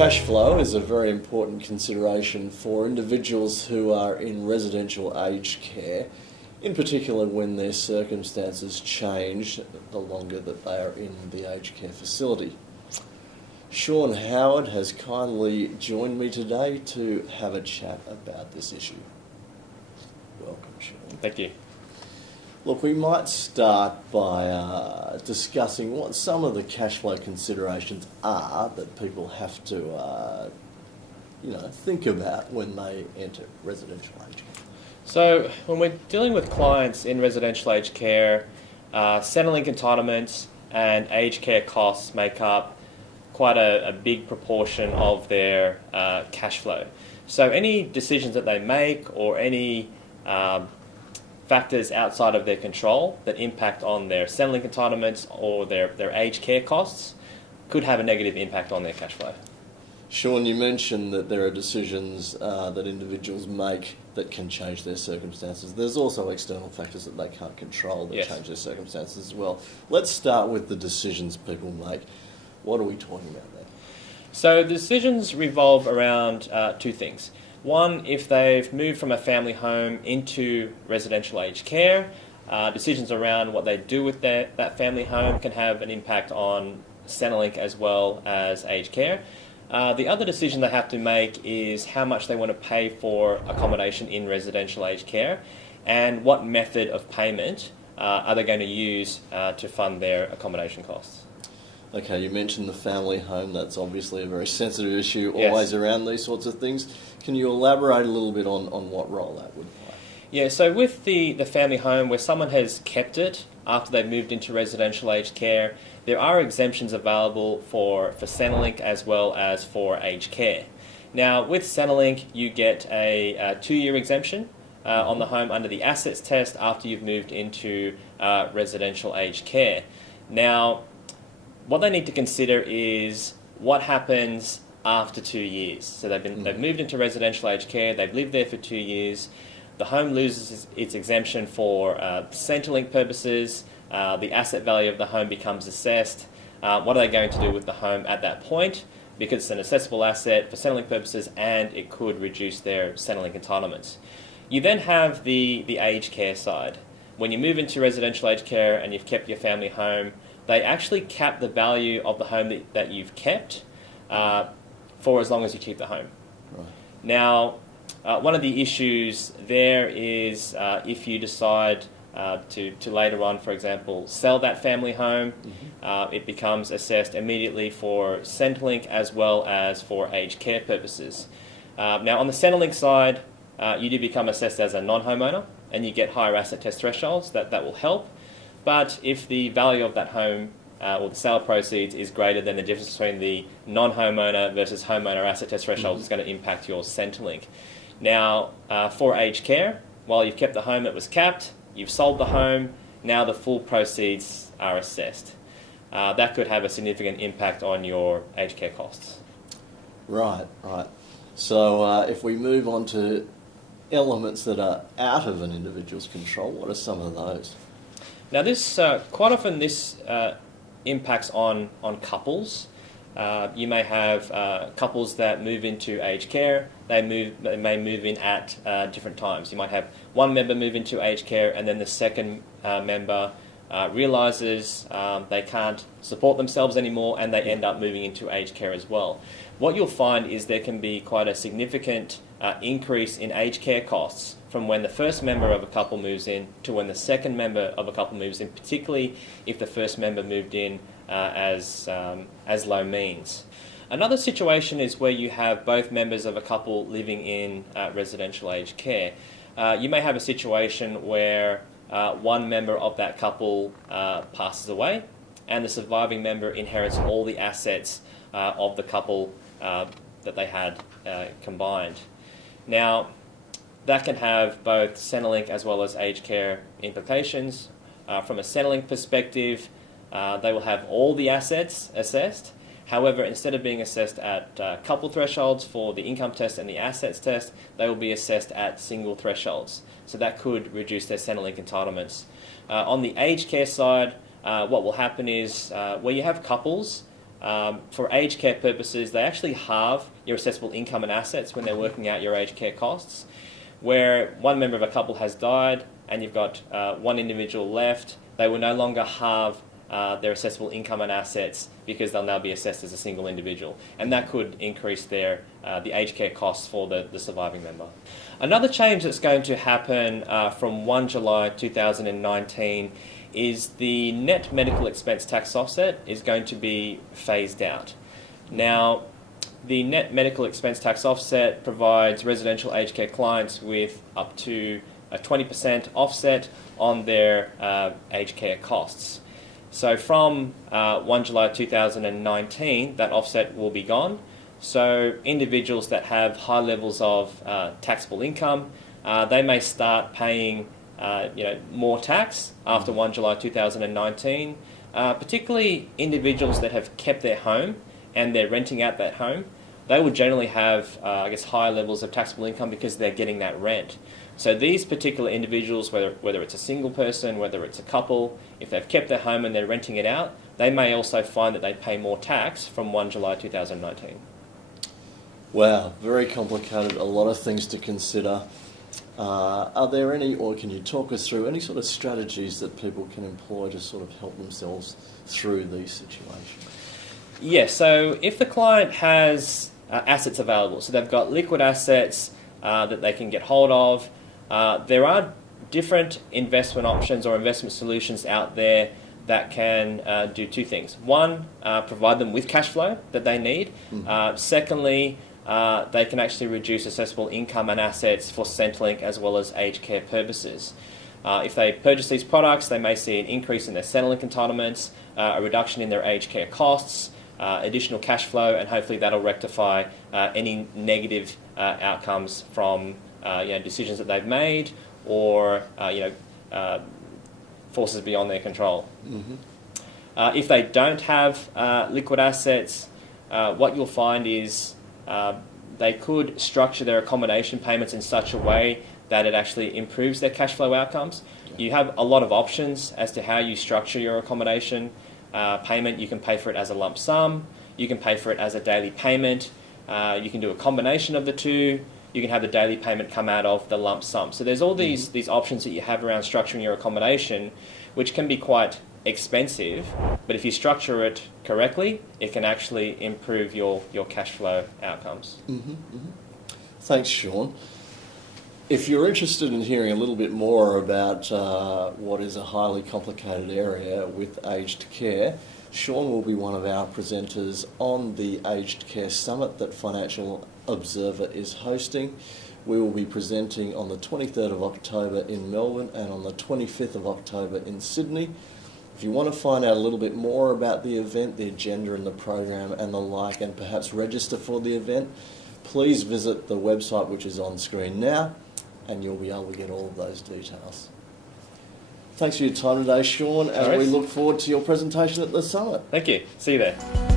Cash flow is a very important consideration for individuals who are in residential aged care, in particular when their circumstances change the longer that they are in the aged care facility. Sean Howard has kindly joined me today to have a chat about this issue. Welcome, Sean. Thank you. Look, we might start by discussing what some of the cash flow considerations are that people have to, think about when they enter residential aged care. So when we're dealing with clients in residential aged care, Centrelink entitlements and aged care costs make up quite a big proportion of their cash flow. So any decisions that they make or any factors outside of their control that impact on their Centrelink entitlements or their aged care costs could have a negative impact on their cash flow. Sean, you mentioned that there are decisions that individuals make that can change their circumstances. There's also external factors that they can't control that change their circumstances as well. Let's start with the decisions people make. What are we talking about there? So the decisions revolve around two things. One, if they've moved from a family home into residential aged care, decisions around what they do with that family home can have an impact on Centrelink as well as aged care. The other decision they have to make is how much they want to pay for accommodation in residential aged care and what method of payment are they going to use to fund their accommodation costs. Okay, you mentioned the family home. That's obviously a very sensitive issue, always around these sorts of things. Can you elaborate a little bit on what role that would play? Yeah, so with the family home, where someone has kept it after they've moved into residential aged care, there are exemptions available for Centrelink as well as for aged care. Now, with Centrelink, you get a 2-year exemption on the home under the assets test after you've moved into residential aged care. Now, what they need to consider is what happens after 2 years. So they've moved into residential aged care, they've lived there for 2 years, the home loses its exemption for Centrelink purposes, the asset value of the home becomes assessed. What are they going to do with the home at that point? Because it's an assessable asset for Centrelink purposes and it could reduce their Centrelink entitlements. You then have the aged care side. When you move into residential aged care and you've kept your family home, they actually cap the value of the home that you've kept for as long as you keep the home. Right. Now, one of the issues there is if you decide to later on, for example, sell that family home, it becomes assessed immediately for Centrelink as well as for aged care purposes. Now, on the Centrelink side, you do become assessed as a non-homeowner and you get higher asset test thresholds. That will help. But if the value of that home or the sale proceeds is greater than the difference between the non-homeowner versus homeowner asset test threshold, it's going to impact your Centrelink. Now, for aged care, while you've kept the home, it was capped, you've sold the home, now the full proceeds are assessed. That could have a significant impact on your aged care costs. Right. So if we move on to elements that are out of an individual's control, what are some of those? Now, quite often this impacts on couples. You may have couples that move into aged care. They may move in at different times. You might have one member move into aged care, and then the second member realizes they can't support themselves anymore, and they end up moving into aged care as well. What you'll find is there can be quite a significant increase in aged care costs from when the first member of a couple moves in to when the second member of a couple moves in, particularly if the first member moved in as low means. Another situation is where you have both members of a couple living in residential aged care. You may have a situation where one member of that couple passes away and the surviving member inherits all the assets of the couple that they had combined. Now, that can have both Centrelink as well as aged care implications. From a Centrelink perspective, they will have all the assets assessed. However, instead of being assessed at couple thresholds for the income test and the assets test, they will be assessed at single thresholds. So that could reduce their Centrelink entitlements. On the aged care side, what will happen is where you have couples, for aged care purposes, they actually halve your assessable income and assets when they're working out your aged care costs. Where one member of a couple has died and you've got one individual left, they will no longer halve their assessable income and assets because they'll now be assessed as a single individual, and that could increase the aged care costs for the surviving member. Another change that's going to happen from 1 July 2019 is the net medical expense tax offset is going to be phased out. Now, the net medical expense tax offset provides residential aged care clients with up to a 20% offset on their aged care costs. So from 1 July 2019, that offset will be gone. So individuals that have high levels of taxable income, they may start paying more tax after 1 July 2019, particularly individuals that have kept their home and they're renting out that home. They will generally have, higher levels of taxable income because they're getting that rent. So these particular individuals, whether it's a single person, whether it's a couple, if they've kept their home and they're renting it out, they may also find that they pay more tax from 1 July 2019. Wow, very complicated, a lot of things to consider. Are there any, or can you talk us through any sort of strategies that people can employ to sort of help themselves through these situations? Yes, so if the client has assets available, so they've got liquid assets that they can get hold of, there are different investment options or investment solutions out there that can do two things. One, provide them with cash flow that they need. Secondly, they can actually reduce assessable income and assets for Centrelink as well as aged care purposes. If they purchase these products, they may see an increase in their Centrelink entitlements, a reduction in their aged care costs, additional cash flow, and hopefully that'll rectify any negative outcomes from decisions that they've made or forces beyond their control. If they don't have liquid assets, what you'll find is they could structure their accommodation payments in such a way that it actually improves their cash flow outcomes. You have a lot of options as to how you structure your accommodation payment. You can pay for it as a lump sum, you can pay for it as a daily payment, you can do a combination of the two, you can have the daily payment come out of the lump sum. So there's all these options that you have around structuring your accommodation, which can be quite expensive, but if you structure it correctly, it can actually improve your cash flow outcomes. Thanks, Sean. If you're interested in hearing a little bit more about what is a highly complicated area with aged care, Sean will be one of our presenters on the Aged Care Summit that Financial Observer is hosting. We will be presenting on the 23rd of October in Melbourne and on the 25th of October in Sydney. If you want to find out a little bit more about the event, the agenda and the program and the like, and perhaps register for the event, please visit the website which is on screen now, and you'll be able to get all of those details. Thanks for your time today, Sean, and we look forward to your presentation at the summit. Thank you. See you there.